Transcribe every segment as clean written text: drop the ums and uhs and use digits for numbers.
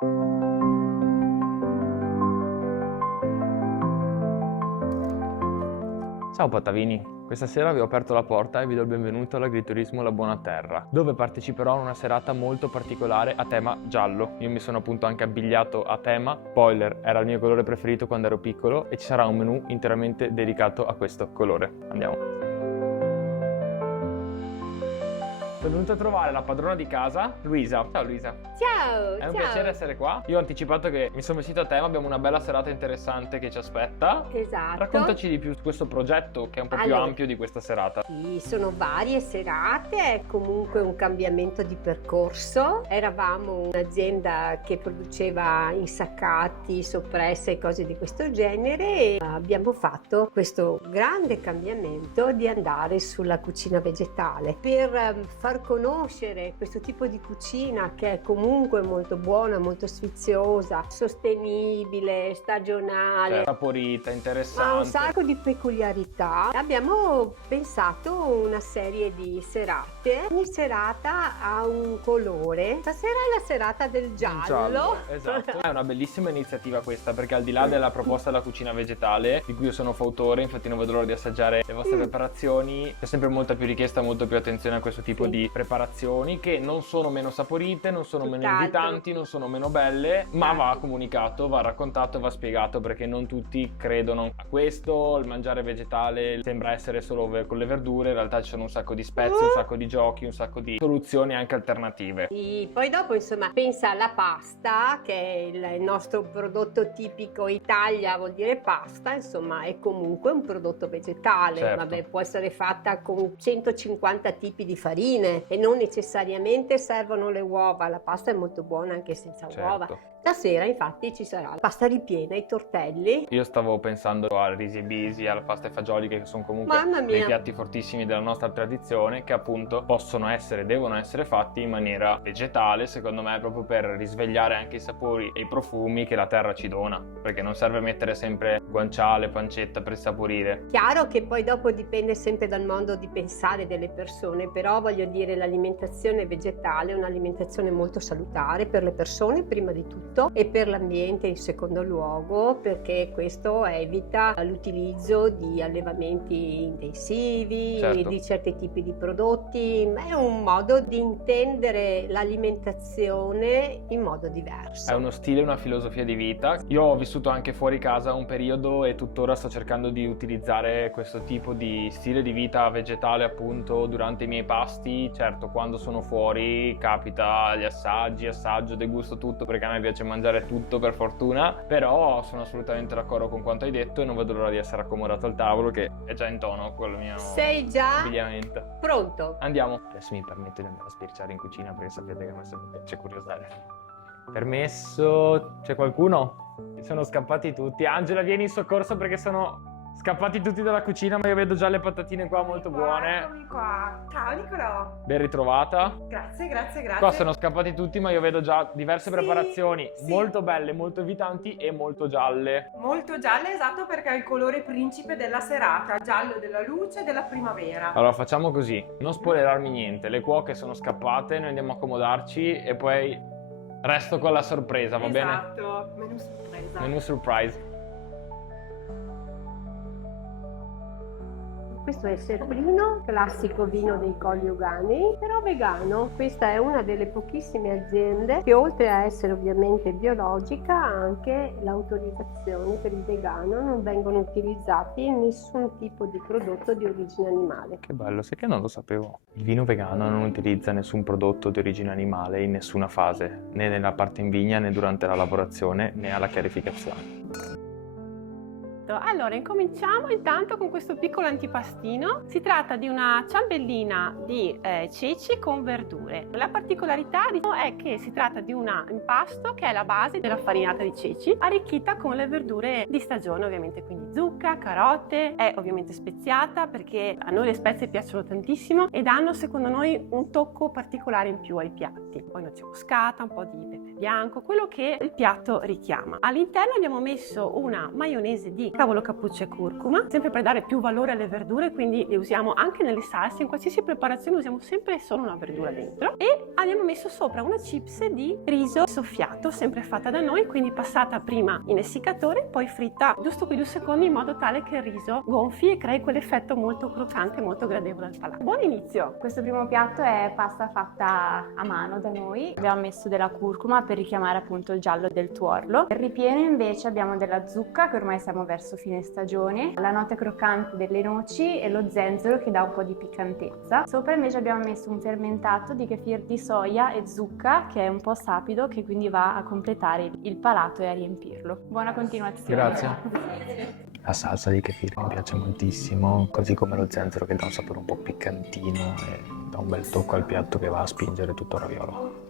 Ciao Patavini, questa sera vi ho aperto la porta e vi do il benvenuto all'Agriturismo La Buona Terra, dove parteciperò a una serata molto particolare a tema giallo. Io mi sono appunto anche abbigliato a tema, spoiler, era il mio colore preferito quando ero piccolo e ci sarà un menù interamente dedicato a questo colore. Andiamo! Sono venuto a trovare la padrona di casa, Luisa. Ciao Luisa. Ciao, È un ciao. piacere essere qua. Io ho anticipato che mi sono vestito a tema, abbiamo una bella serata interessante che ci aspetta. Esatto. Raccontaci di più su questo progetto che è un po' più ampio di questa serata. Sì, sono varie serate, è comunque un cambiamento di percorso. Eravamo un'azienda che produceva insaccati, soppresse e cose di questo genere e abbiamo fatto questo grande cambiamento di andare sulla cucina vegetale per far conoscere questo tipo di cucina che è comunque molto buona, molto sfiziosa, sostenibile, stagionale, Saporita, ha un interessante. sacco di peculiarità. Abbiamo pensato una serie di serate. Ogni serata ha un colore. Stasera è la serata del giallo. Esatto. È una bellissima iniziativa questa, perché al di là della proposta della cucina vegetale, di cui io sono fautore, infatti non vedo l'ora di assaggiare le vostre preparazioni, c'è sempre molta più richiesta, molto più attenzione a questo tipo di preparazioni che non sono meno saporite, non sono meno Tutt'altro. invitanti, non sono meno belle, ma va comunicato, va raccontato e va spiegato, perché non tutti credono a questo. Il mangiare vegetale sembra essere solo con le verdure, in realtà ci sono un sacco di spezie, un sacco di giochi, un sacco di soluzioni anche alternative. Sì, poi dopo insomma pensa alla pasta, che è il nostro prodotto tipico. Italia vuol dire pasta, insomma è comunque un prodotto vegetale. Certo. Vabbè, può essere fatta con 150 tipi di farine e non necessariamente servono le uova. La pasta è molto buona anche senza uova. Stasera infatti ci sarà la pasta ripiena, i tortelli. Io stavo pensando al risi e bisi, alla pasta e fagioli, che sono comunque Mamma mia. dei piatti fortissimi della nostra tradizione, che appunto possono essere, devono essere fatti in maniera vegetale, secondo me, proprio per risvegliare anche i sapori e i profumi che la terra ci dona, perché non serve mettere sempre guanciale, pancetta per saporire. Chiaro che poi dopo dipende sempre dal modo di pensare delle persone, però voglio dire l'alimentazione vegetale è un'alimentazione molto salutare per le persone prima di tutto e per l'ambiente in secondo luogo, perché questo evita l'utilizzo di allevamenti intensivi, di certi tipi di prodotti. È un modo di intendere l'alimentazione in modo diverso. È uno stile, una filosofia di vita. Io ho vissuto anche fuori casa un periodo e tuttora sto cercando di utilizzare questo tipo di stile di vita vegetale appunto durante i miei pasti. Certo, quando sono fuori capita gli assaggio, degusto tutto, perché a me piace mangiare tutto per fortuna, però sono assolutamente d'accordo con quanto hai detto e non vedo l'ora di essere accomodato al tavolo, che è già in tono con il mio Sei già abbigliamento. pronto? Andiamo. Adesso mi permetto di andare a spirciare in cucina, perché sapete che a me mi piace curiosare. Permesso? C'è qualcuno? Sono scappati tutti. Angela, vieni in soccorso perché sono scappati tutti dalla cucina, ma io vedo già le patatine qua molto buone. Eccomi qua. Ciao Nicolò. Ben ritrovata. Grazie. Qua sono scappati tutti, ma io vedo già diverse Sì, preparazioni sì. molto belle, molto invitanti e molto gialle. Molto giallo, esatto, perché è il colore principe della serata, giallo della luce e della primavera. Allora facciamo così, non spoilerarmi niente, le cuoche sono scappate, noi andiamo a accomodarci e poi resto con la sorpresa, va bene? Esatto, menù sorpresa. Menù surprise. Questo è il Serbrino, classico vino dei Colli Euganei, però vegano. Questa è una delle pochissime aziende che, oltre a essere ovviamente biologica, ha anche l'autorizzazione per il vegano. Non vengono utilizzati nessun tipo di prodotto di origine animale. Che bello, sai che non lo sapevo. Il vino vegano non utilizza nessun prodotto di origine animale in nessuna fase, né nella parte in vigna, né durante la lavorazione, né alla chiarificazione. Allora, incominciamo intanto con questo piccolo antipastino. Si tratta di una ciambellina di ceci con verdure. La particolarità è che si tratta di un impasto che è la base della farinata di ceci, arricchita con le verdure di stagione, ovviamente, quindi zucca, carote, è ovviamente speziata perché a noi le spezie piacciono tantissimo e danno, secondo noi, un tocco particolare in più ai piatti. Poi noce moscata, un po' di pepe bianco, quello che il piatto richiama. All'interno abbiamo messo una maionese di cavolo, cappuccio e curcuma, sempre per dare più valore alle verdure, quindi le usiamo anche nelle salse, in qualsiasi preparazione usiamo sempre solo una verdura dentro. E abbiamo messo sopra una chips di riso soffiato, sempre fatta da noi, quindi passata prima in essiccatore, poi fritta giusto quei 2 secondi in modo tale che il riso gonfi e crei quell'effetto molto croccante, molto gradevole al palato. Buon inizio! Questo primo piatto è pasta fatta a mano da noi. Abbiamo messo della curcuma per richiamare appunto il giallo del tuorlo. Per ripieno invece abbiamo della zucca, che ormai siamo verso fine stagione, la note croccante delle noci e lo zenzero che dà un po' di piccantezza. Sopra invece abbiamo messo un fermentato di kefir di soia e zucca, che è un po' sapido, che quindi va a completare il palato e a riempirlo. Buona continuazione. Grazie. La salsa di kefir mi piace moltissimo, così come lo zenzero che dà un sapore un po' piccantino e dà un bel tocco al piatto che va a spingere tutto il raviolo.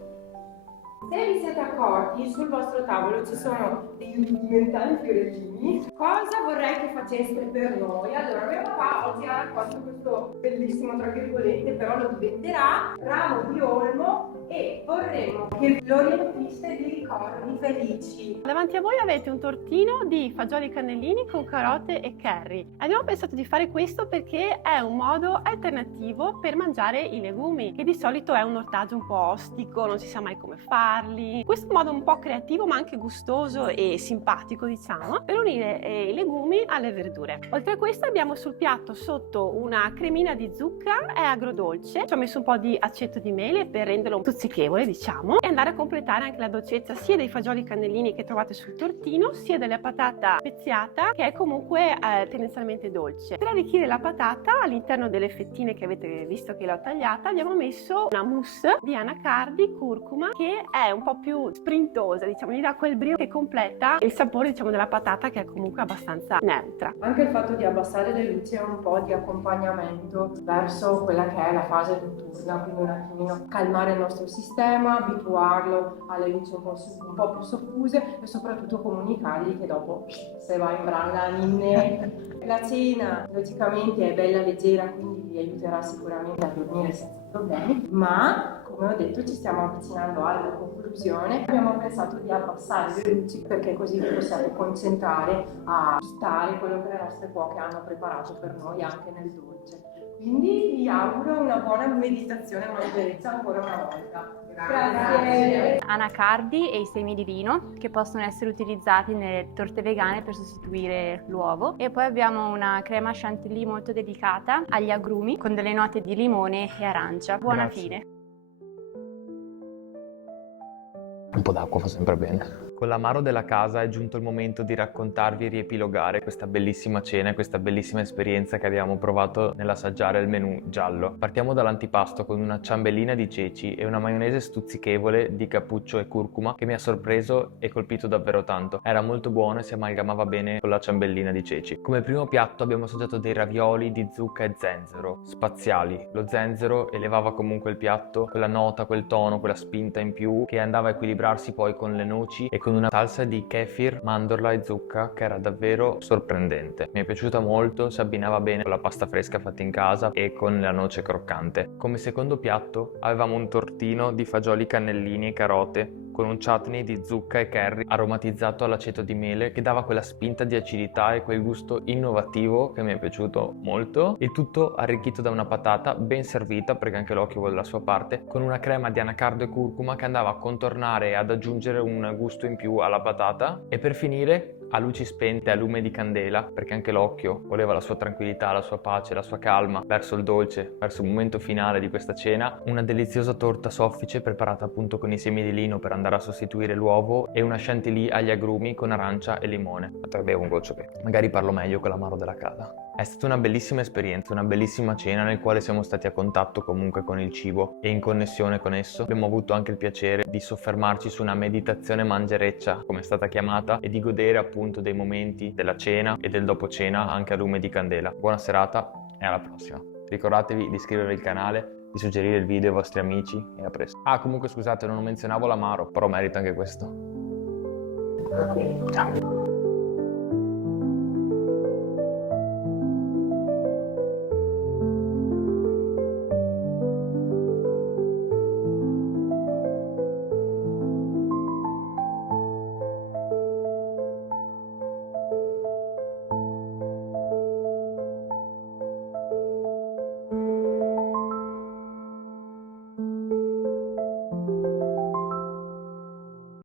Se vi siete accorti, sul vostro tavolo ci sono dei rudimentali fiorettini. Cosa vorrei che faceste per noi? Allora, mio papà oggi ha raccolto questo bellissimo, tra virgolette, però lo diventerà, ramo di olmo, e vorremmo che lo riempisse di ricordi felici. Davanti a voi avete un tortino di fagioli cannellini con carote e curry. Abbiamo pensato di fare questo perché è un modo alternativo per mangiare i legumi, che di solito è un ortaggio un po' ostico, non si sa mai come farli. Questo è un modo un po' creativo ma anche gustoso e simpatico, diciamo, per unire i legumi alle verdure. Oltre a questo abbiamo sul piatto sotto una cremina di zucca e agrodolce. Ci ho messo un po' di aceto di mele per renderlo stuzzichevole, diciamo, e andare a completare anche la dolcezza sia dei fagioli cannellini che trovate sul tortino, sia della patata speziata, che è comunque tendenzialmente dolce. Per arricchire la patata, all'interno delle fettine che avete visto che l'ho tagliata, abbiamo messo una mousse di anacardi, curcuma, che è un po' più sprintosa, diciamo, gli dà quel brio che completa il sapore, diciamo, della patata, che è comunque abbastanza neutra. Anche il fatto di abbassare le luci è un po' di accompagnamento verso quella che è la fase notturna, quindi un attimino calmare il nostro sistema, abituarlo alle luci un po' più soffuse e soprattutto comunicargli che dopo se va in branda ninne. La cena logicamente è bella leggera, quindi vi aiuterà sicuramente a dormire senza problemi, ma come ho detto ci stiamo avvicinando alla conclusione. Abbiamo pensato di abbassare le luci perché così vi possiate concentrare a gustare quello che le nostre cuoche hanno preparato per noi anche nel dolce. Quindi vi auguro una buona meditazione e mangerezza ancora una volta. Grazie. Anacardi e i semi di lino, che possono essere utilizzati nelle torte vegane per sostituire l'uovo. E poi abbiamo una crema chantilly molto delicata agli agrumi con delle note di limone e arancia. Buona Grazie. fine. Un po' d'acqua fa sempre bene. Con l'amaro della casa è giunto il momento di raccontarvi e riepilogare questa bellissima cena e questa bellissima esperienza che abbiamo provato nell'assaggiare il menù giallo. Partiamo dall'antipasto con una ciambellina di ceci e una maionese stuzzichevole di cappuccio e curcuma che mi ha sorpreso e colpito davvero tanto. Era molto buono e si amalgamava bene con la ciambellina di ceci. Come primo piatto abbiamo assaggiato dei ravioli di zucca e zenzero, spaziali. Lo zenzero elevava comunque il piatto, quella nota, quel tono, quella spinta in più che andava a equilibrarsi poi con le noci e con una salsa di kefir, mandorla e zucca che era davvero sorprendente. Mi è piaciuta molto, si abbinava bene con la pasta fresca fatta in casa e con la noce croccante. Come secondo piatto avevamo un tortino di fagioli cannellini e carote con un chutney di zucca e curry aromatizzato all'aceto di mele che dava quella spinta di acidità e quel gusto innovativo che mi è piaciuto molto. Il tutto arricchito da una patata ben servita, perché anche l'occhio vuole la sua parte, con una crema di anacardo e curcuma che andava a contornare e ad aggiungere un gusto in più alla patata. E per finire, a luci spente, a lume di candela, perché anche l'occhio voleva la sua tranquillità, la sua pace, la sua calma verso il dolce, verso il momento finale di questa cena, una deliziosa torta soffice preparata appunto con i semi di lino per andare a sostituire l'uovo e una chantilly agli agrumi con arancia e limone. Bevo un goccio che magari parlo meglio con l'amaro della casa. È stata una bellissima esperienza, una bellissima cena nel quale siamo stati a contatto comunque con il cibo e in connessione con esso. Abbiamo avuto anche il piacere di soffermarci su una meditazione mangereccia, come è stata chiamata, e di godere appunto dei momenti della cena e del dopo cena anche a lume di candela. Buona serata e alla prossima. Ricordatevi di iscrivervi al canale, di suggerire il video ai vostri amici e a presto. Ah, comunque scusate, non menzionavo l'amaro, però merita anche questo. Ok. Ciao.